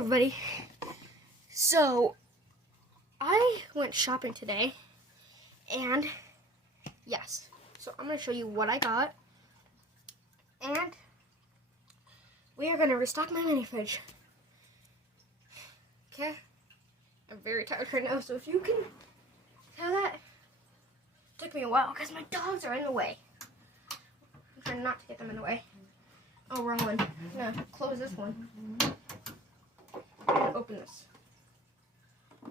everybody. So, I went shopping today, and yes, so I'm going to show you what I got, and we are going to restock my mini fridge. Okay? I'm very tired right now, so if you can tell that, it took me a while because my dogs are in the way. I'm trying not to get them in the way. Oh, wrong one. No, close this one. And open this.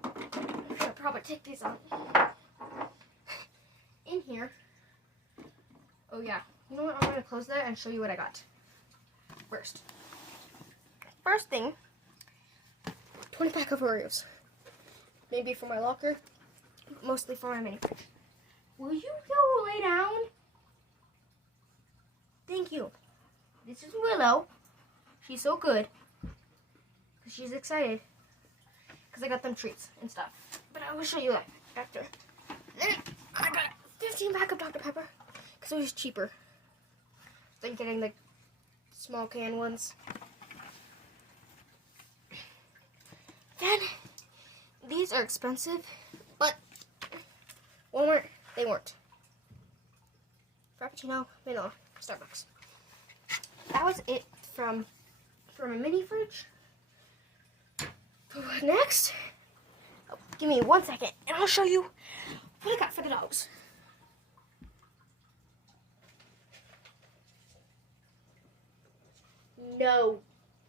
I should probably take these out. In here. Oh yeah. You know what? I'm gonna close that and show you what I got. First thing, 20 pack of Oreos. Maybe for my locker, mostly for my mini fridge. Will you go lay down? Thank you. This is Willow. She's so good. Because she's excited. Because I got them treats and stuff. But I will show you that after. Then I got 15 pack of Dr. Pepper. Because it was cheaper than getting the small can ones. Then, these are expensive. But, Walmart, they weren't. Frappuccino, vanilla, Starbucks. That was it from a mini fridge. Next, give me 1 second, and I'll show you what I got for the dogs. No.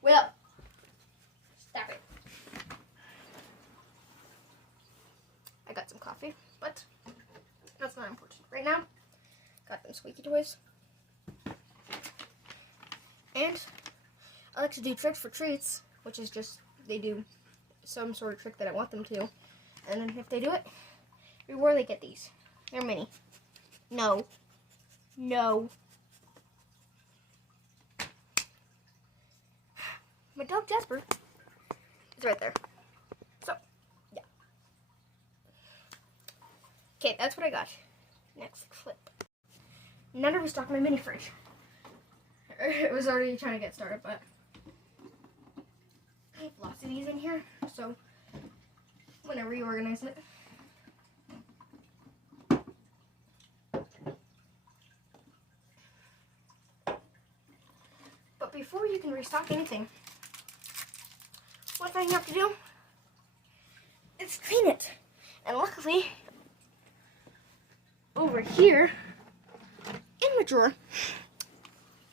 Will. Stop it. I got some coffee, but that's not important right now. Got them squeaky toys. And I like to do tricks for treats, which is just they do some sort of trick that I want them to. And then if they do it, reward they get these. They're mini. No. No. My dog Jasper is right there. So, yeah. Okay, that's what I got. Next clip. Now to restock my mini fridge. It was already trying to get started, but I have lots of these in here, so I'm going to reorganize it. But before you can restock anything, one thing you have to do is clean it. And luckily, over here in my drawer,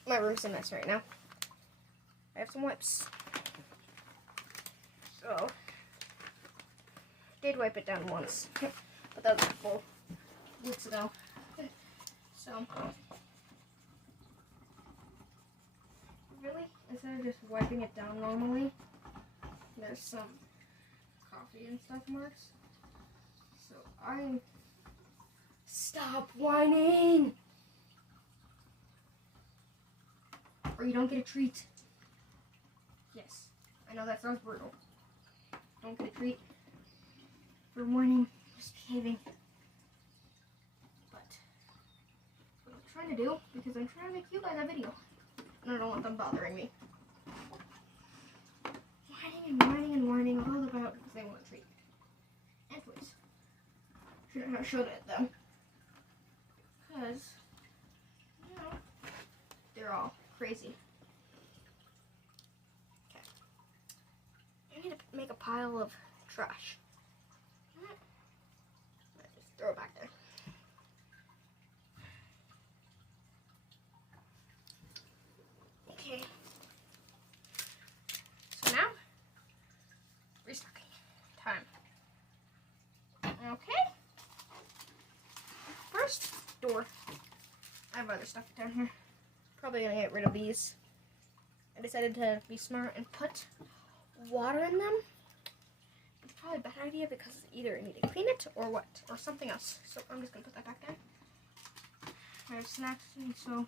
my room's a mess right now. I have some wipes. So, did wipe it down once, but that was a couple weeks ago. So, really, instead of just wiping it down normally, there's some coffee and stuff marks. So stop whining! Or you don't get a treat. Yes, I know that sounds brutal. Don't get a treat for whining, misbehaving. But what I'm trying to do, because I'm trying to make you guys a video, and I don't want them bothering me. Whining all about because they want a treat. And toys. Shouldn't have showed it them. Because, you know, they're all crazy. Okay. I need to make a pile of trash. Let's just throw it back there. Okay. So now, restocking time. Okay. First door. I have other stuff down here. Probably gonna get rid of these. I decided to be smart and put water in them. It's probably a bad idea because either I need to clean it or what, or something else. So I'm just gonna put that back there. I have snacks, and so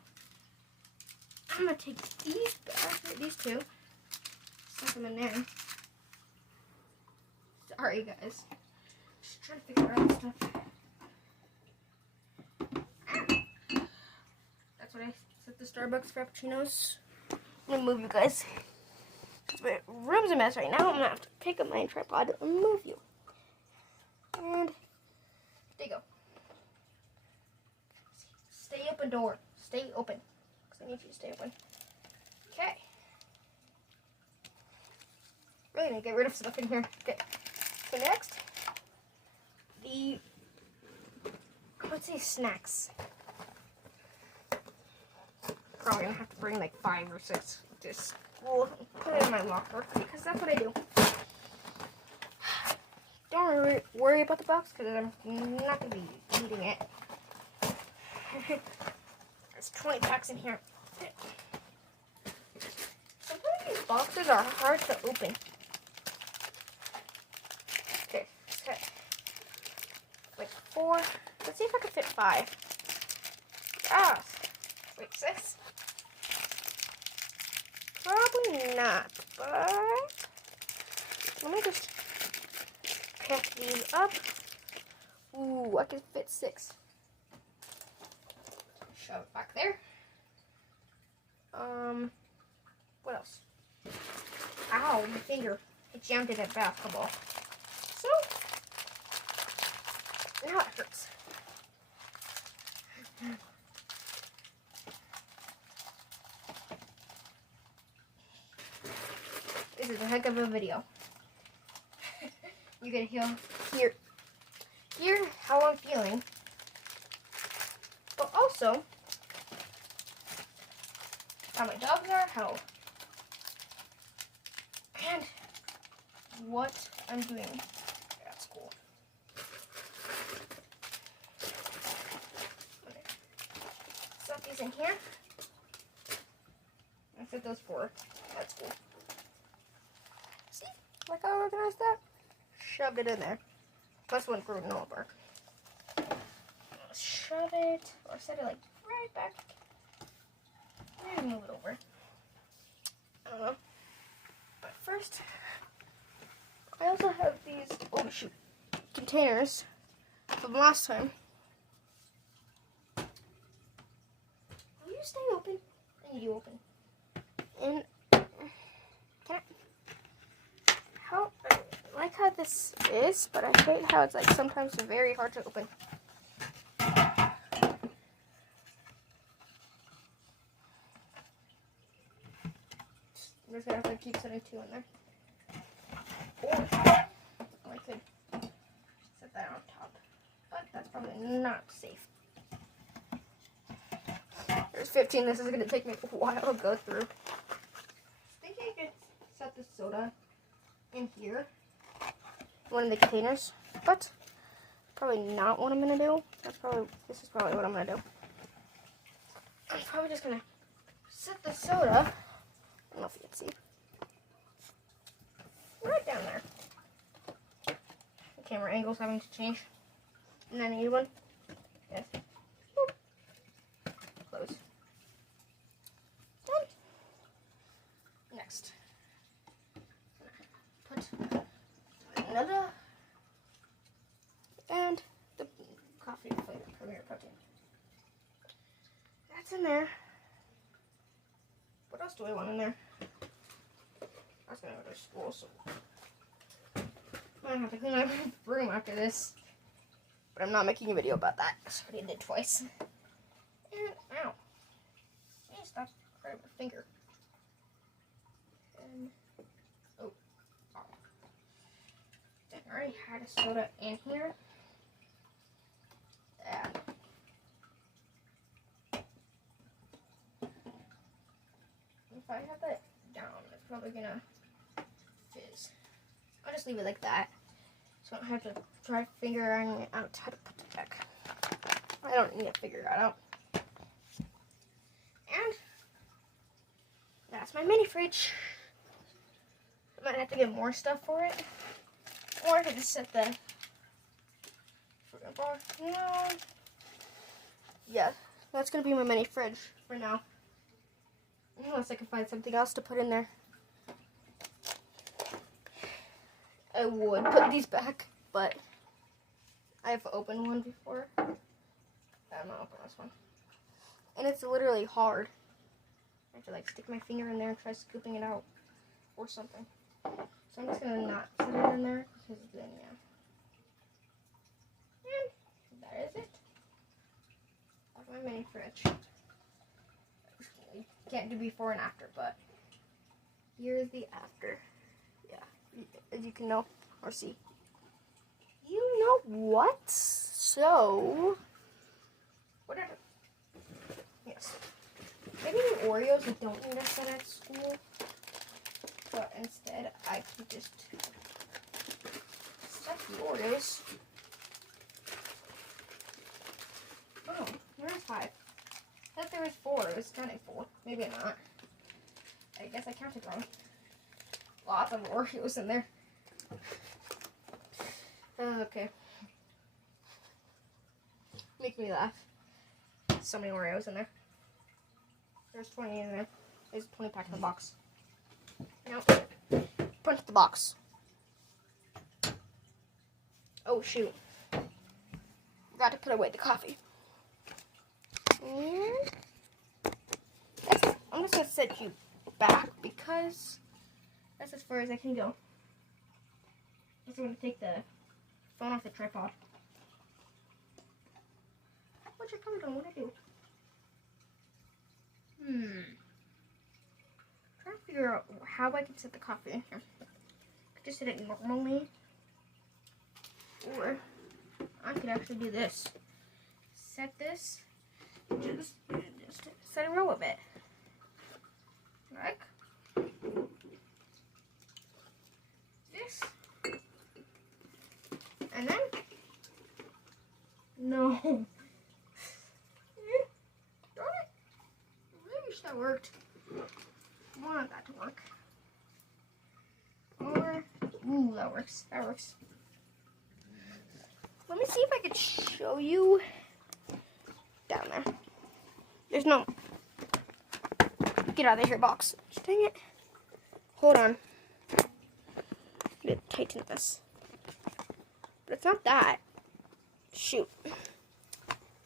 I'm gonna take these back, these two, stuff them in there. Sorry guys, just trying to figure out stuff. That's what I set the Starbucks Frappuccinos. I'm gonna move you guys The room's a mess right now. I'm gonna have to pick up my tripod and move you. And there you go. Stay open, door. Stay open. Because I need you to stay open. Okay. Really need to get rid of stuff in here. Okay. So next, let's say snacks. Probably gonna have to bring like 5 or 6 to school. Put it in my locker because that's what I do. Don't really worry about the box because I'm not gonna be eating it. There's 20 packs in here. Sometimes these boxes are hard to open. Okay, like 4. Let's see if I can fit 5. Ah, wait, 6. Probably not, but let me just pick these up. Ooh, I can fit 6. Shove it back there. What else? Ow, my finger. It jammed in a basketball. So, now it hurts. This is a heck of a video. You can hear how I'm feeling, but also how my dogs are, how and what I'm doing at school. Okay. Stuff these in here. I fit those 4 at school. See? Like how I organized that? Shoved it in there. Plus one granola bar. Shove it, or set it like right back. And move it over. I don't know. But first, I also have these, oh shoot, containers from last time. Will you stay open? And you open. And I like how this is, but I hate how it's like sometimes very hard to open. I'm just gonna have to keep setting 2 in there. Or I could set that on top, but that's probably not safe. There's 15. This is gonna take me a while to go through. I think I could set the soda in here. One of the containers, but probably not what I'm gonna do. This is probably what I'm gonna do. I'm probably just gonna set the soda. I don't know if you can see. Right down there. The camera angle's having to change. And then I need one. Yes. Boop. Close. Done. Next. Put another and the coffee flavor Premier Protein. That's in there. What else do I want in there? I was gonna go to school, so I'm gonna have to clean my room after this. But I'm not making a video about that. I already did twice. And ow. Hey, stop grabbing my finger. And oh. I already had a soda in here. That. If I have that down, it's probably gonna fizz. I'll just leave it like that, so I don't have to try figuring out how to put it back. I don't need to figure that out. And that's my mini fridge. I might have to get more stuff for it. Or I could just set the bar. No. Yeah, that's gonna be my mini fridge for now. Unless I can find something else to put in there. I would put these back, but I've opened one before. I'm not open this one. And it's literally hard. I have to like stick my finger in there and try scooping it out. or something. So I'm just gonna not put it in there because then, yeah. And that is it. Of my mini fridge. You can't do before and after, but here's the after. Yeah, as you can know or see. You know what? So, whatever. Yes. Maybe the Oreos I don't need to set at school. But instead, I can just set the Oreos. Oh, there's 5. I thought there was 4. It was counting 4. Maybe not. I guess I counted wrong. Lots of Oreos in there. Okay. Makes me laugh. So many Oreos in there. There's 20 in there. There's 20 packed in the box. Nope. Punch the box. Oh shoot. Forgot to put away the coffee. And I'm just gonna set you back because that's as far as I can go. I'm just gonna take the phone off the tripod. What's your phone doing? What do I do? Trying to figure out how I can set the coffee in here. I could just set it normally. Or I could actually do this. Set this. Just set it row a bit. Like this. And then no. Darn it. I really wish that worked. I want that to work. Or ooh, that works. That works. Let me see if I could show you down there. There's no. Get out of here, box. Dang it. Hold on. Get tighten this. But it's not that. Shoot.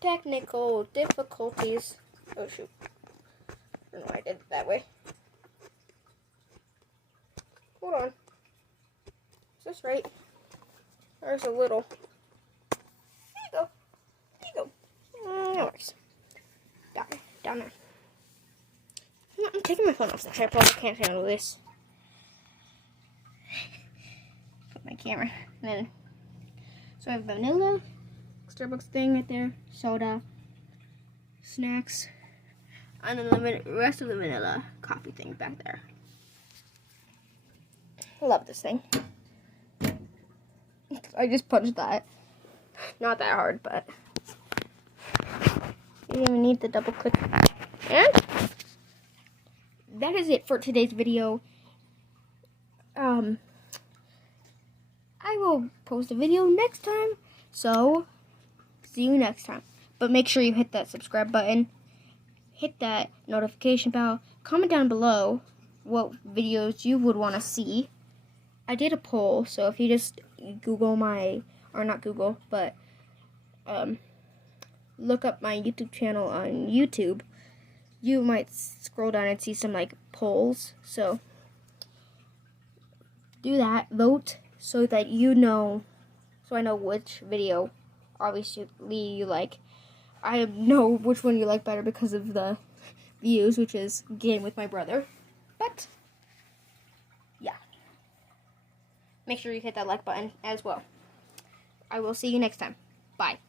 Technical difficulties. Oh, shoot. I don't know why I did it that way. Hold on. Is this right? There's a little. There you go. There you go. That works. Down there. I'm taking my phone off the tripod. I can't handle this. Put my camera. And then, so I have vanilla, Starbucks thing right there, soda, snacks, and then the rest of the vanilla coffee thing back there. I love this thing. I just punched that. Not that hard, but you didn't even need the double click. And that is it for today's video. I will post a video next time. So, see you next time. But make sure you hit that subscribe button. Hit that notification bell. Comment down below what videos you would want to see. I did a poll, so if you just Google or not Google, but look up my YouTube channel on YouTube, you might scroll down and see some polls. So do that, vote so that I know which video obviously you like. I know which one you like better because of the views, which is Game with my brother. But yeah, make sure you hit that like button as well. I will see you next time. Bye.